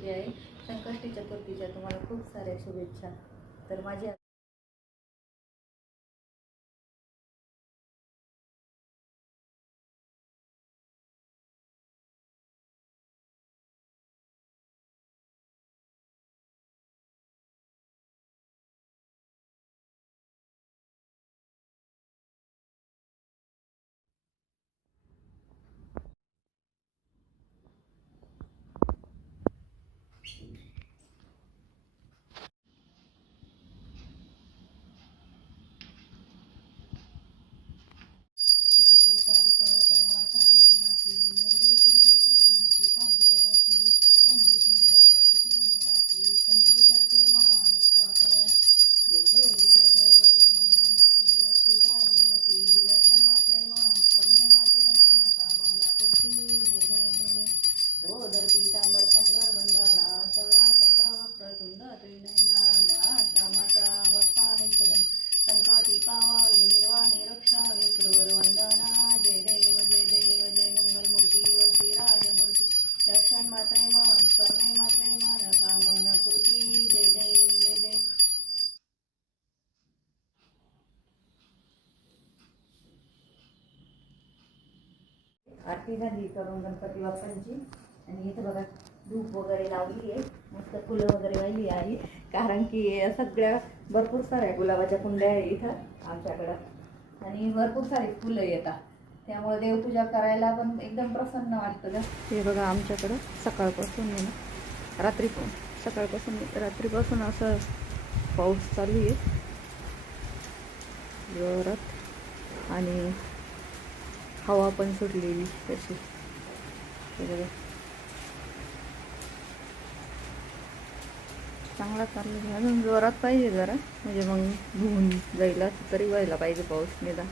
चतुर्थी आहे संकष्टी चतुर्थीच्या तुम्हाला खूप साऱ्या शुभेच्छा. तर माझी आरती झाली करून गणपती बाप्पांची. आणि इथं बघा धूप वगैरे लावली आहे. मस्त फुलं वगैरे वाहिली आहे. कारण की सगळ्या भरपूर साऱ्या गुलाबाच्या कुंड्या आहे इथं आमच्याकडं. आणि भरपूर सारी फुलं येतात त्यामुळे देवपूजा करायला पण एकदम प्रसन्न वाटतं हे बघा आमच्याकडं सकाळपासून ना. रात्री सकाळपासून रात्रीपासून असं पाऊस चालू आहे. जोरात. आणि हवा पण सुटलेली तशी. चांगला चांगला चाललं अजून जोरात पाहिजे जरा. म्हणजे मग धुवून जाईल असं तरी व्हायला पाहिजे पाऊस निदा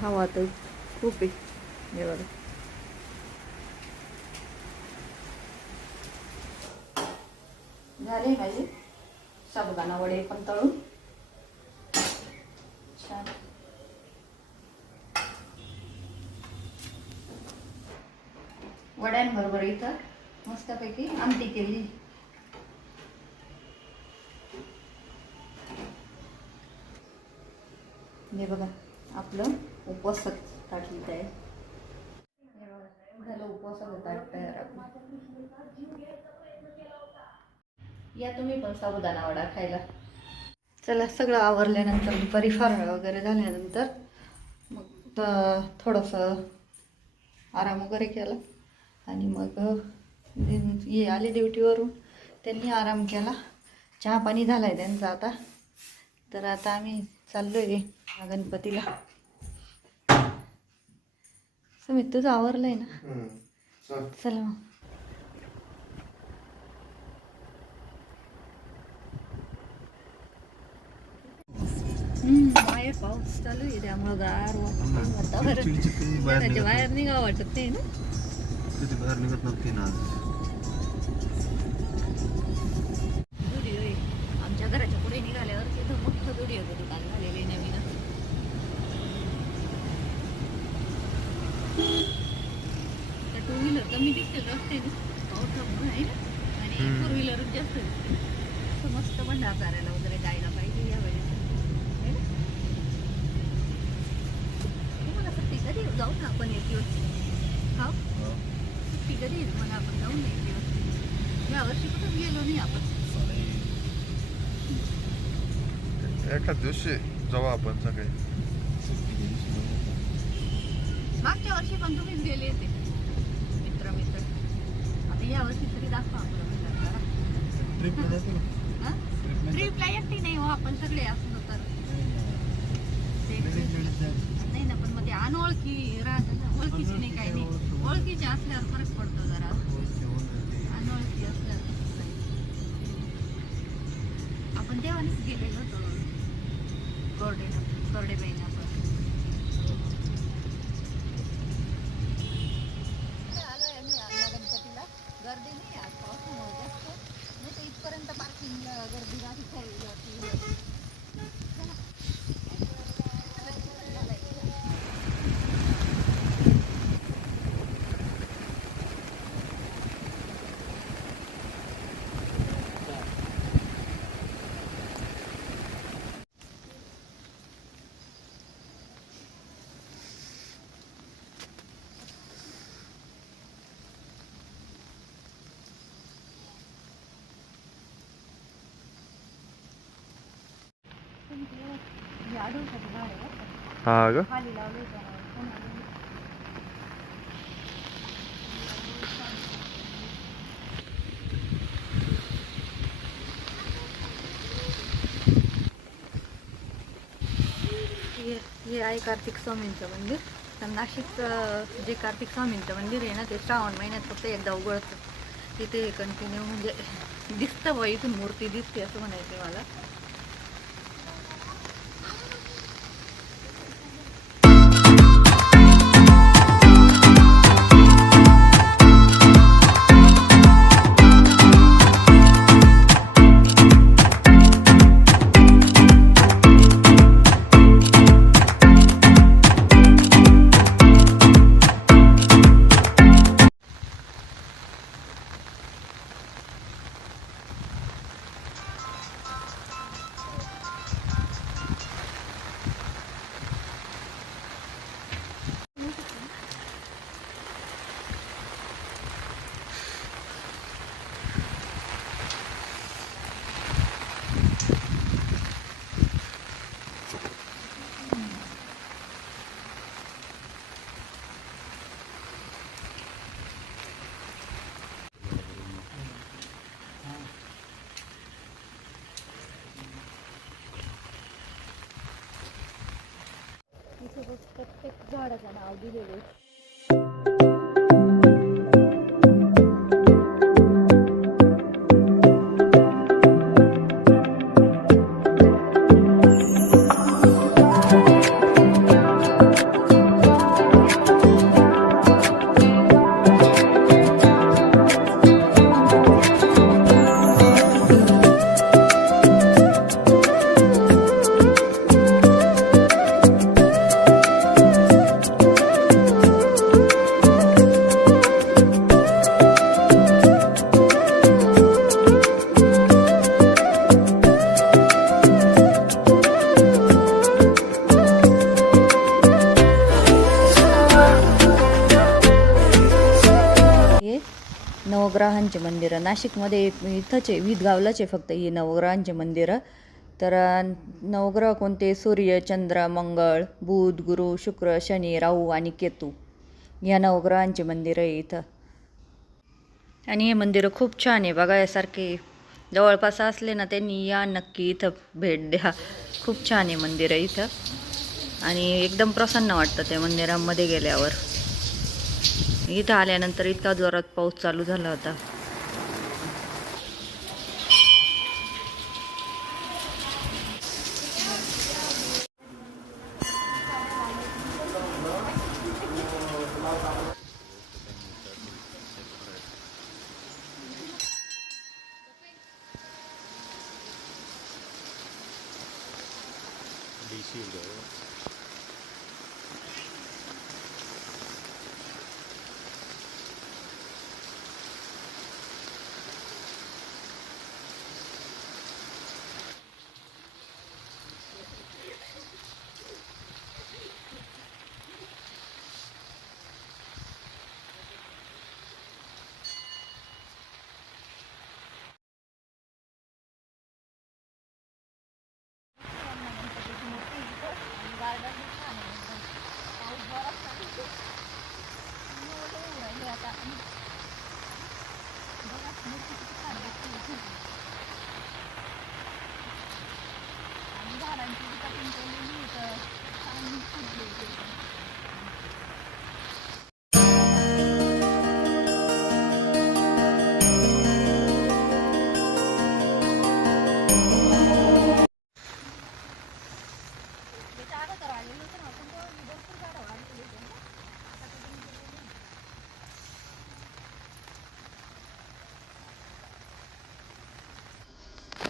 हवा तर खूप आहे. हे बघा. झाले माझे. साबुदाणा वडे पण तळून. छान. वड्यांबरोबर इथं मस्तपैकी आमटी केली. हे बघा आपलं उपवासात ताटलीत आहे. हे झालं उपवासाचं ताट तयार आपण या तुम्ही पण साबुदाणा वडा खायला. चला सगळं आवरल्यानंतर दुपारी फराळ वगैरे झाल्यानंतर मग थोडंसं आराम वगैरे केला. आणि मग ये आले ड्युटीवरून. त्यांनी आराम केला. चहा पाणी झाला आहे त्यांचा आता. तर आता आम्ही चाललो आहे गणपतीला. समित तुझं आवरलं आहे ना चला. मग. बाहेर पाऊस चालू आहे त्यामुळं गार वाटतं वातावरण. बाहेर निघावं वाटत नाही ना? कधी बाहेर निघत नव्हती ना आमच्या घराच्या पुढे निघाल्यावर तिथं मोठं दुडिओचं दुकान झालेलं आहे नवीन. त्या टू व्हीलर कमी दिसते रस्त्याने आहे आणि. फोर व्हीलर जास्त दिसते. मस्त भंडारदाऱ्याला वगैरे जायला पाहिजे यावेळेस. है? तुम्हाला सुट्टी कधी? जाऊ ना आपण एक दिवस. हा. सुट्टी कधी आहे? मग आपण जाऊन एक दिवस यावर्षी कुठं गेलो नाही आपण. एखाद दिवशी जाऊ आपण सगळे. मागच्या वर्षी पण तुम्हीच गेले होते. मित्र मित्र. आता या वर्षी तरी दाखवा आपलं ट्रिपला एकटी नाही हो आपण सगळे असलो तर. ते- नाही ना पण मग ते अनोळखी राहत ना ओळखीची नाही काही नाही. ओळखीचे असल्यावर फरक पडतो जरा. अनोळखी असल्यावर आपण तेव्हाच गेलेलो होतो. कोरडे कोरडे बहिण आपण आलोय आम्ही आम्हाला गणपतीला गर्दी नाही आज पावसामुळे जास्त नाही तर इथपर्यंत पार्किंगला गर्दी राहते फोर व्हीलर टू व्हीलर चला. आढळसाठी झाड आहे बरं का. हा ग हे आहे कार्तिक स्वामींचं मंदिर तर नाशिकचं जे कार्तिक स्वामींचं मंदिर आहे ना ते श्रावण महिन्यात फक्त एकदा उघडतं तिथे कंटिन्यू म्हणजे दिसतं बा इथून मूर्ती दिसते असं म्हणायचं मला झाडाचं नाव दिलेलं मंदिरं. नाशिकमध्ये इथंच आहे विदगावलाच आहे फक्त ही नवग्रहांचे मंदिरं. तर नवग्रह कोणते? सूर्य चंद्र मंगळ बुध गुरु शुक्र शनी राहू आणि केतू. या नवग्रहांचे मंदिरं आहे इथं. आणि हे मंदिरं खूप छान आहे. बघा यासारखे जवळपास असले ना त्यांनी या नक्की इथं भेट द्या. खूप छान आहे मंदिरं इथं. आणि एकदम प्रसन्न वाटतं त्या मंदिरामध्ये गेल्यावर. इथं आल्यानंतर इतका जोरात पाऊस चालू झाला होता. आता बघा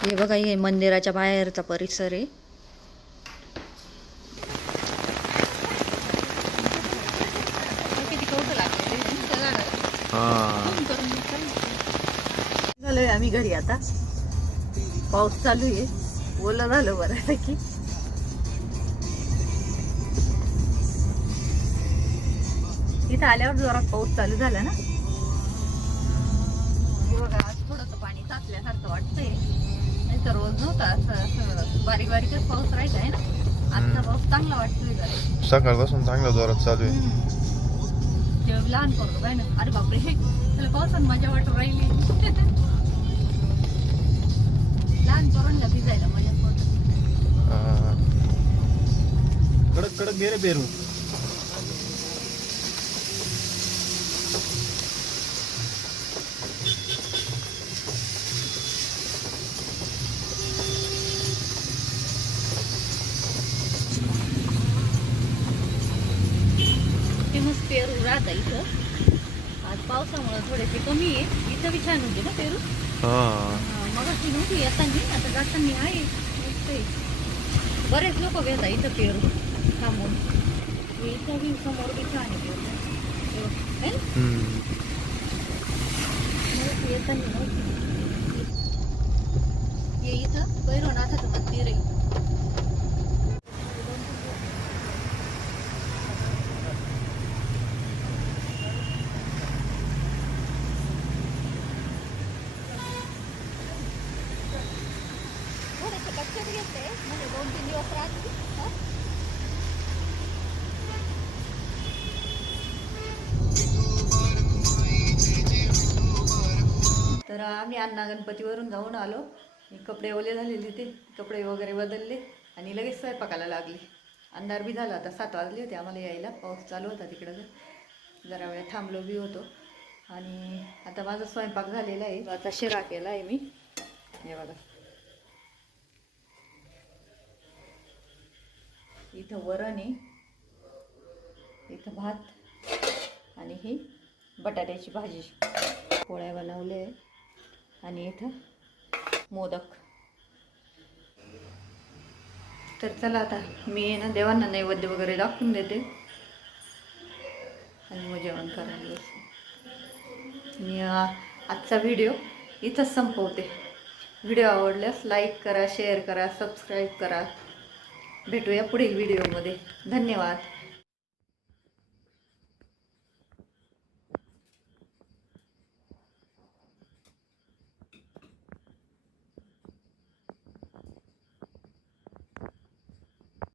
हे बघा हे मंदिराच्या बाहेरचा परिसर आहे. झालोय आम्ही घरी आता. पाऊस चालू आहे. ओला झालं बऱ्यापैकी. इथं आल्यावर जोरात पाऊस चालू झाला ना. बघा थोडस पाणी साचल्यासारखं वाटतंय. तर रोज नव्हता असं असं बारीक बारीकच पाऊस राहायचा आहे ना आता पाऊस चांगला वाटतोय जरा. सकाळपासून चांगल्या जोरात चालू आहे. हम्म. ते लहान पोरग काय ना अरे बापरे हे त्याला पावसात मजा वाटू राहिली. लहान पोरांना भिजायला मजा वाटत हा. कडक कडक रे पेरू ते मस्त राहता इथं. आज पावसामुळे थोडेसे कमी आहे. इथं बी छान होते ना पेरू? मग अशी नव्हती येताना. आता जाताना आहे. बरेच लोक घेतात इथं पेरू थांबून. इथं बी समोर बी छान आहे येताना नव्हती. तर आम्ही अण्णा गणपतीवरून जाऊन आलो. मी कपडे ओले झालेले ते कपडे वगैरे बदलले आणि लगेच स्वयंपाकाला लागली. अंधार बी झाला आता सात वाजले होते आम्हाला यायला. पाऊस चालू होता तिकडं जरा वेळ थांबलो बी होतो. आणि आता माझा स्वयंपाक झालेला आहे. आता शिरा केला आहे मी. हे बघा. इथं वरण आहे. इथं भात आणि ही बटाट्याची भाजी. पोळ्या बनवले आहे आणि इथं मोदक. तर चला आता मी आहे ना देवांना नैवेद्य वगैरे दाखवून देते. आणि मग जेवण करायला बसते मी आजचा व्हिडिओ इथंच संपवते. व्हिडिओ आवडल्यास लाईक करा शेअर करा सबस्क्राईब करा. भेटूया पुढील व्हिडिओमध्ये. धन्यवाद.